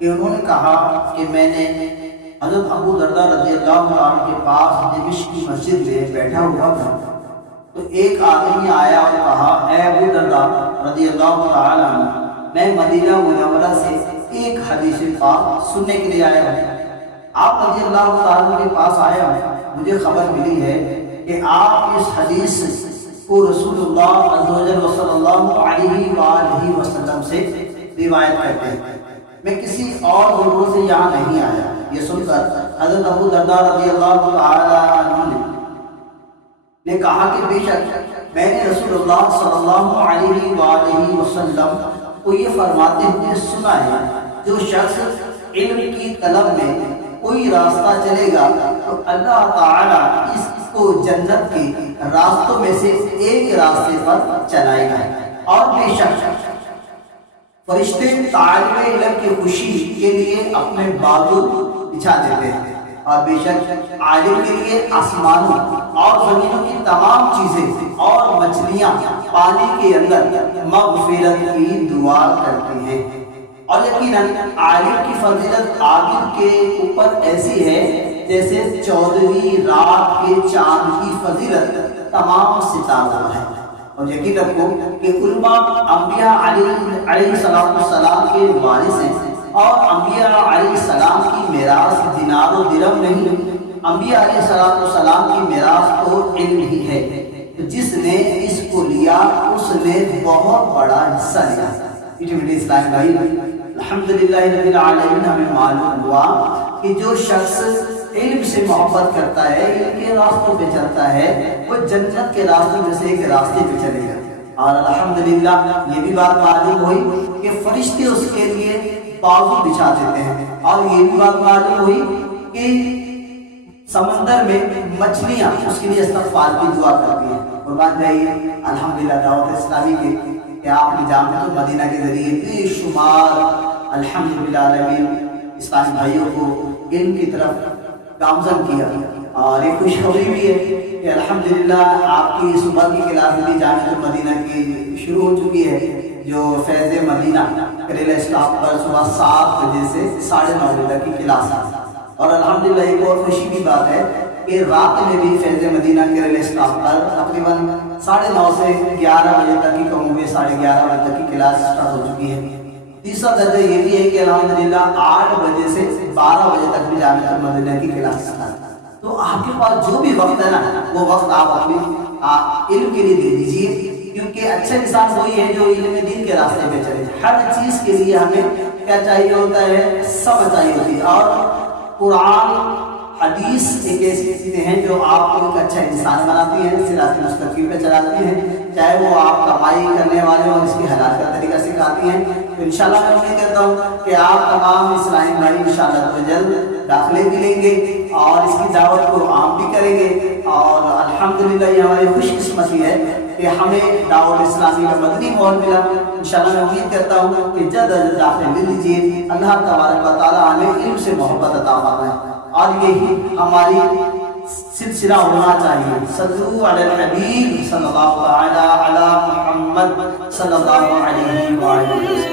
کہ انہوں نے کہا کہ میں نے حضرت ابو درداء رضی اللہ عنہ کے پاس دمشق کی مسجد میں بیٹھا ہوا تھا، تو ایک آدمی آیا اور کہا اے ابو درداء رضی اللہ تعالی عنہ، میں مدینہ منورہ سے ایک حدیث پاک سننے کے لیے آیا ہوں۔ آپ رضی اللہ تعالیٰ کے پاس آیا ہوں، مجھے خبر ملی ہے کہ آپ اس حدیث کو رسول اللہ عز و جل صلی اللہ علیہ وآلہ وسلم سے روایت کرتے ہیں، میں کسی اور ضرورت سے یہاں نہیں آیا۔ یہ سن کر حضرت ابو درداء رضی اللہ تعالی عنہ نے کہا کہ بے شک میں نے رسول اللہ صلی اللہ علیہ وآلہ وسلم کو یہ فرماتے ہوئے سنا ہے، جو شخص علم کی طلب میں کوئی راستہ چلے گا تو اللہ تعالیٰ اس کو جنت کے راستوں میں سے ایک راستے پر چلائے گا، اور بے شک فرشتے طالب علم کی خوشی کے لیے اپنے بازو بچھا دیتے ہیں، اور بے شک عالم کے لیے آسمانوں اور زمینوں کی تمام چیزیں اور مچھلیاں پانی کے اندر مغفرت کی دعا کرتی ہیں۔ اور یقیناً عالم کی فضیلت عابد کے اوپر ایسی ہے جیسے 14ویں رات کے چاند کی فضیلت تمام ستاروں ہے۔ اور یقین رکھو کہ علماء انبیاء علیہ السلام کے وارث ہیں، اور انبیاء علیہ السلام کی میراث دینار و درہم نہیں، انبیاء علیہ السلام کی میراث تو علم ہی ہے۔ جس نے اس کو لیا اس نے بہت بڑا حصہ لیا۔ میٹھے اسلام بھائی، الحمدللہ رب العالمین، ہمیں معلوم ہوا کہ جو شخص علم سے محبت کرتا ہے، علم کے راستوں پہ چلتا ہے، وہ جنت کے راستوں میں سے ایک راستے پہ چلے گا۔ اور الحمدللہ یہ بھی بات معلوم ہوئی کہ فرشتے اس کے لیے بازو بچھا دیتے ہیں، اور یہ بھی بات معلوم ہوئی کہ سمندر میں مچھلیاں اس کے لیے استغفار کی دعا کرتی ہیں۔ قربان جائیے الحمدللہ دعوت اسلامی کے کہ آپ نے جامعۃ المدینہ کے ذریعے بے شمار الحمدللہ اسلامی بھائیوں کو علم کی طرف گامزن کیا، اور ایک خوشخبری بھی ہے کہ الحمدللہ آپ کی صبح کی کلاس بھی جامعۃ المدینہ کی شروع ہو چکی ہے، جو فیض مدینہ کریلا اسٹاف پر صبح 7 بجے سے 9:30 بجے تک کی کلاس ہے۔ اور الحمدللہ ایک اور خوشی کی بات ہے کہ رات میں بھی فیض مدینہ کریلا اسٹاف پر تقریباً 9:30 سے 11 بجے تک کی کم ہوئے 11:30 بجے تک کی کلاس سٹارٹ ہو چکی ہے۔ تیسرا درجہ یہ بھی ہے کہ الحمدللہ 8 بجے سے 12 بجے تک بھی جامعۃ المدینہ کی کلاس سٹارٹ۔ تو آپ کے پاس جو بھی وقت ہے نا، وہ وقت آپ اپنے علم کے لیے دے دیجیے، کیونکہ اچھا انسان وہی ہے جو علم دین کے راستے پہ چلے۔ ہر چیز کے لیے ہمیں کیا چاہیے ہوتا ہے؟ سمجھ چاہیے ہوتی ہے، اور قرآن حدیث ایک ایسی چیزیں ہیں جو آپ کو ایک اچھا انسان بناتی ہیں، صراط مستقیم پہ چلاتی ہیں، چاہے وہ آپ کمائی کرنے والے اور اس کی حلال کا طریقہ سکھاتی ہیں۔ تو انشاءاللہ میں امید کرتا ہوں کہ آپ تمام اسلامی بھائی انشاءاللہ تو جلد داخلے بھی لیں گے اور اس کی دعوت کو عام بھی کریں گے۔ اور الحمدللہ یہ ہماری خوش قسمتی ہے کہ ہمیں دعوت اسلامی کا مدنی ماحول ملا۔ انشاءاللہ میں امید کرتا ہوں کہ جلد از جلد داخلے لے لیجیے۔ اللہ تبارک و تعالیٰ ہمیں علم سے محبت عطا فرمائے، اور یہی ہماری سلسلہ ہونا چاہیے۔ صلو علی الحبیب صلی اللہ علی محمد صلی اللہ علیہ وآلہ وسلم۔